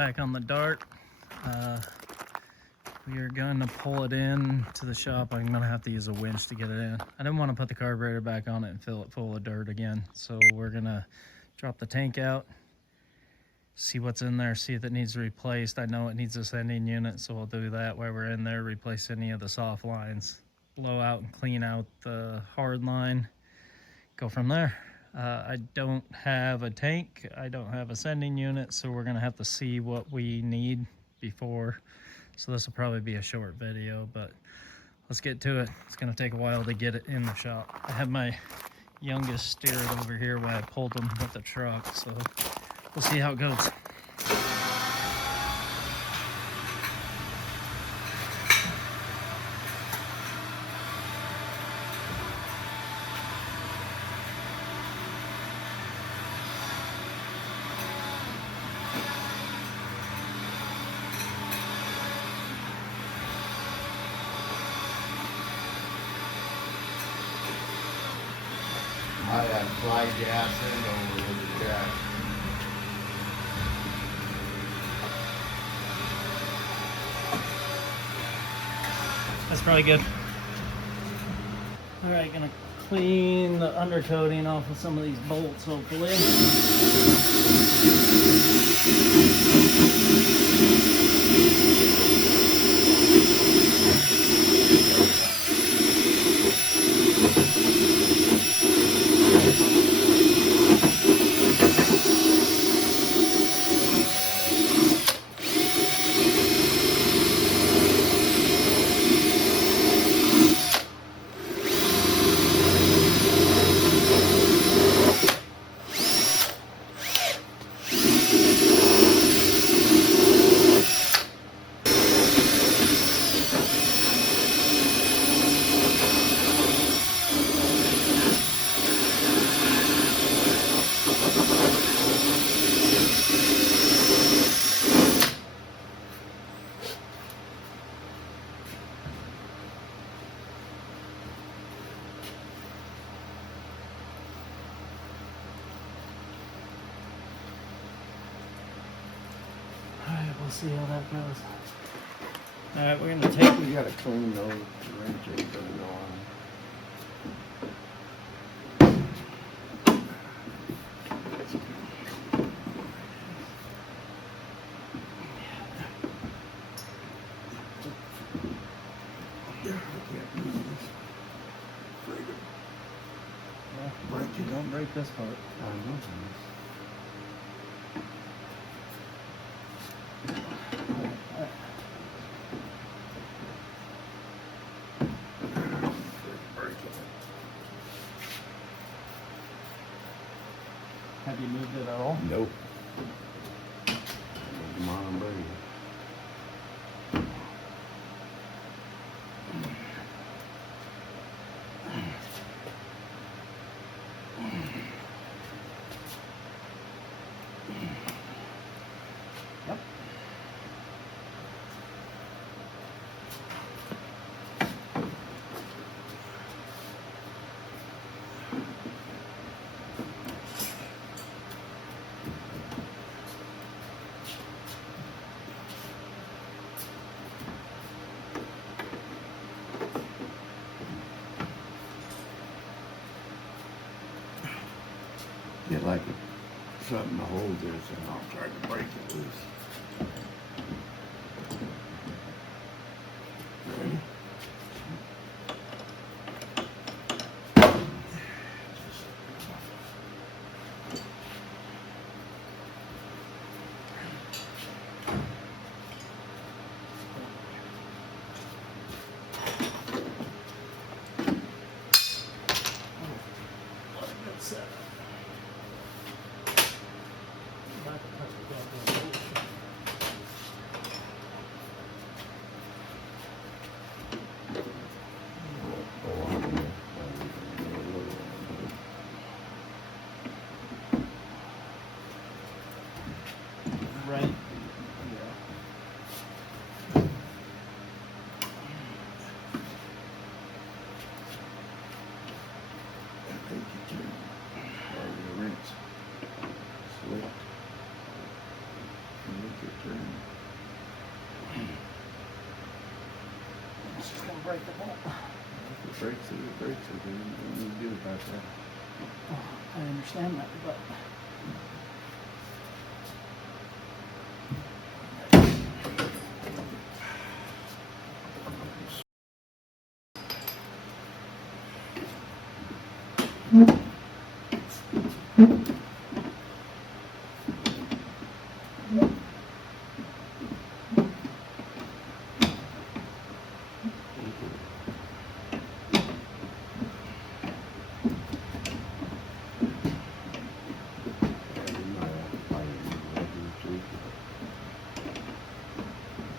back on the Dart. We are going to pull it in to the shop. I'm going to have to use a winch to get it in. I didn't want to put the carburetor back on it and fill it full of dirt again. So we're going to drop the tank out, see what's in there, see if it needs replaced. I know it needs a sending unit, so we'll do that while we're in there, replace any of the soft lines, blow out and clean out the hard line, go from there. I don't have a tank, I don't have a sending unit, so we're gonna have to see what we need before. So this will probably be a short video, but let's get to it. It's gonna take a while to get it in the shop. I have my youngest steer it over here while I pulled him with the truck, so we'll see how it goes. I had fly gas in over with the jack. That's probably good. All right, gonna clean the undercoating off of some of these bolts, hopefully. Alright, we'll see how that goes. Alright, we're gonna take. You gotta clean those wrenches that go on. Break it, don't break this part. I know. Have you moved it at all? Nope. Come on, buddy. Yep. Get like something to hold this and I'll try to break it loose. Ready? to break the bolt. If it breaks it, it breaks it. There's nothing you can do about that. I understand that, but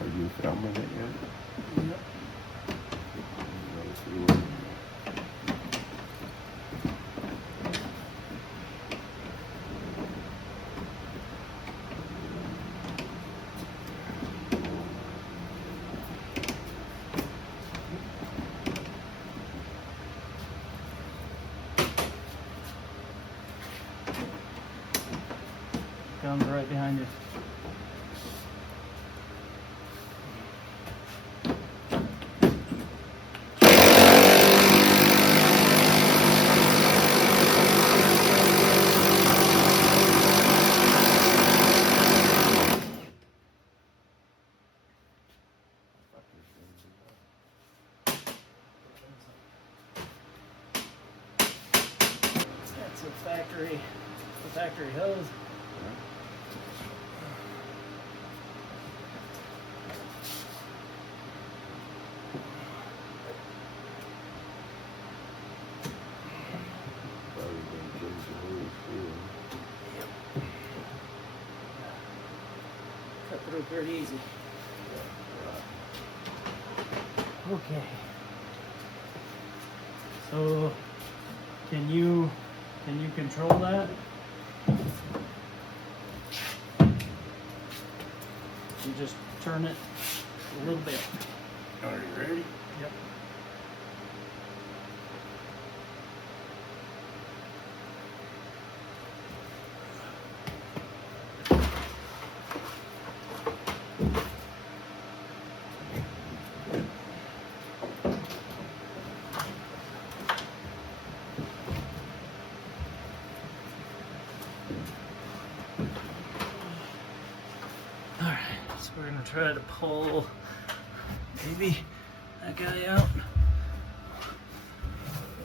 Are you filming it yet? yep. Comes right behind you. That's the factory hose. Cut through pretty easy. Okay. So can you control that? You just turn it a little bit. Are you ready? Yep. Alright, so we're gonna try to pull maybe that guy out.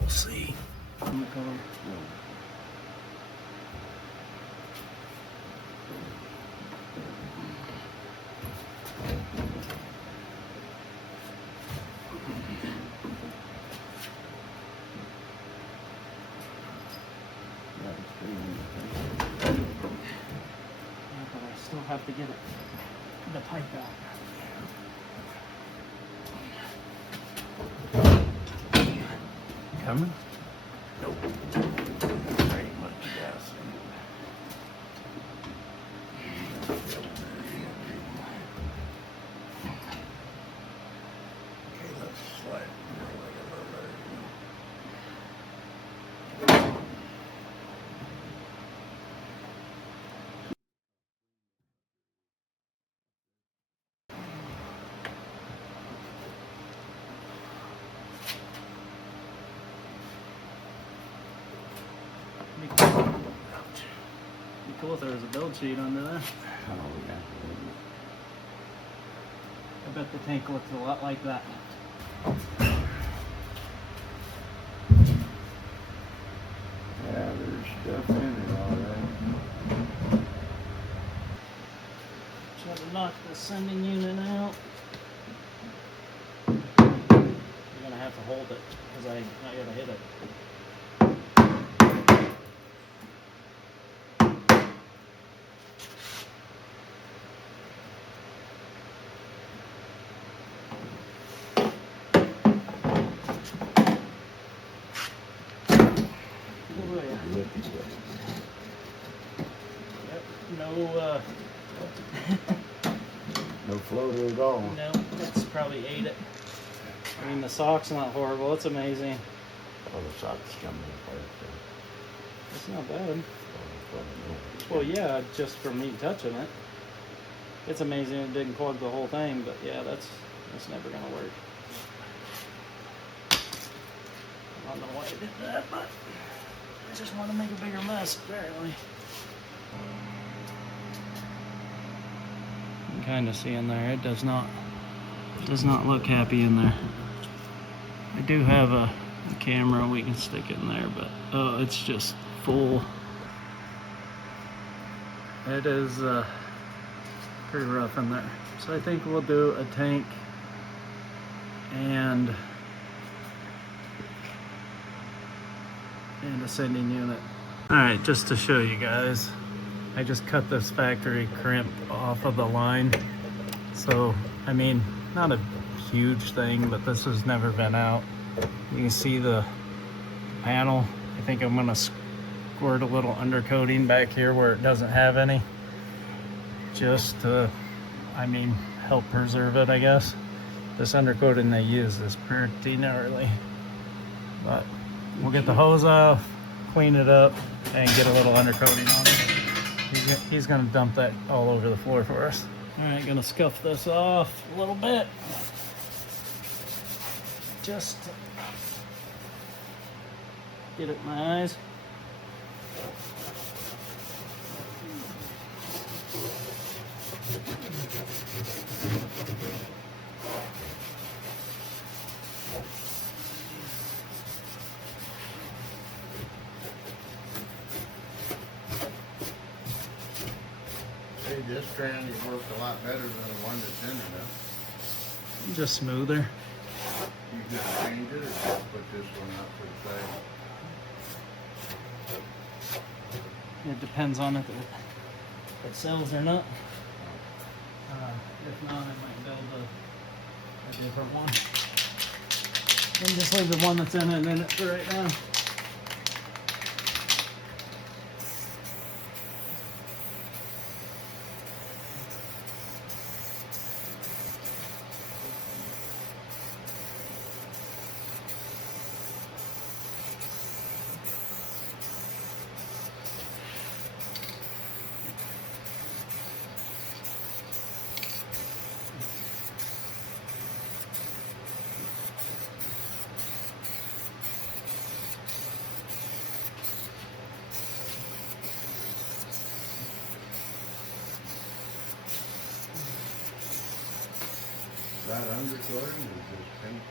We'll see. I'm going. But I still have to get the pipe out. Coming? Nope. Very much gas. Okay, let's slide. Be cool if there was a build sheet under there. Oh, yeah. I bet the tank looks a lot like that. Yeah, there's stuff in it, all right. Try to knock the sending unit out. You're gonna have to hold it because I gotta hit it. No, No floater at all. no, it's probably ate it. I mean, the sock's not horrible. It's amazing. Oh, the sock's coming apart. It's not bad. So. Well, yeah, just for me touching it. It's amazing it didn't plug the whole thing, but yeah, that's never gonna work. why I did that, but I just want to make a bigger mess, apparently. You can kind of see in there, it does not look happy in there. I do have a camera we can stick in there, but oh, it's just full. It is pretty rough in there. So I think we'll do a tank and a sending unit. Alright, just to show you guys, I just cut this factory crimp off of the line. So, I mean, not a huge thing, but this has never been out. You can see the panel. I think I'm gonna squirt a little undercoating back here where it doesn't have any, just to, I mean, help preserve it, I guess. This undercoating they use is pretty gnarly, but we'll get the hose off, clean it up, and get a little undercoating on it. He's gonna dump that all over the floor for us. All right, gonna scuff this off a little bit. Just to get it in my eyes. Hey, this tranny works a lot better than the one that's in there. Just smoother. You just change it or just put this one up to the side? It depends on if it sells or not. If not, I might build a different one. And just leave the one that's in it for right now. That undercoating is just paint.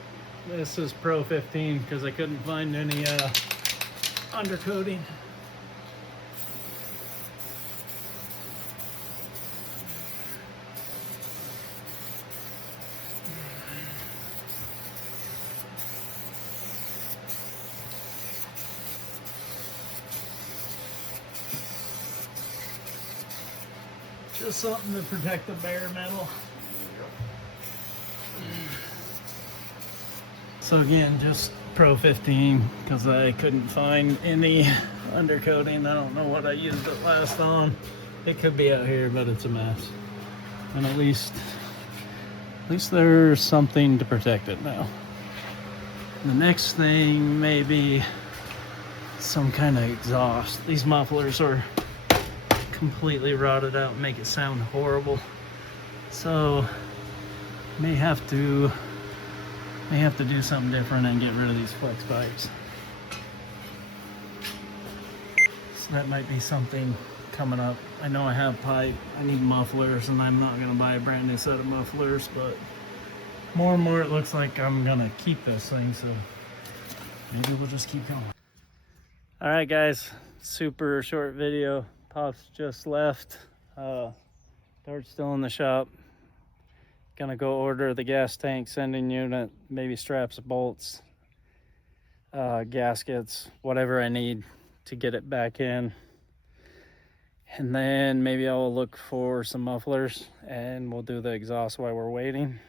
This is Pro 15 because I couldn't find any undercoating. Just something to protect the bare metal. So again, just Pro 15 because I couldn't find any undercoating. I don't know what I used it last on. It could be out here, but it's a mess. And at least there's something to protect it now. The next thing may be some kind of exhaust. These mufflers are completely rotted out and make it sound horrible. So may have to do something different and get rid of these flex pipes. So that might be something coming up. I know I have pipe, I need mufflers, and I'm not gonna buy a brand new set of mufflers, but more and more it looks like I'm gonna keep this thing, so maybe we'll just keep going. All right guys, super short video. Pop's just left. Dart's still in the shop. Gonna go order the gas tank sending unit, maybe straps, bolts, gaskets, whatever I need to get it back in. And then maybe I'll look for some mufflers and we'll do the exhaust while we're waiting.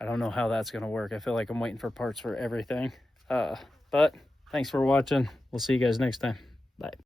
I don't know how that's gonna work. I feel like I'm waiting for parts for everything. But thanks for watching. We'll see you guys next time. Bye.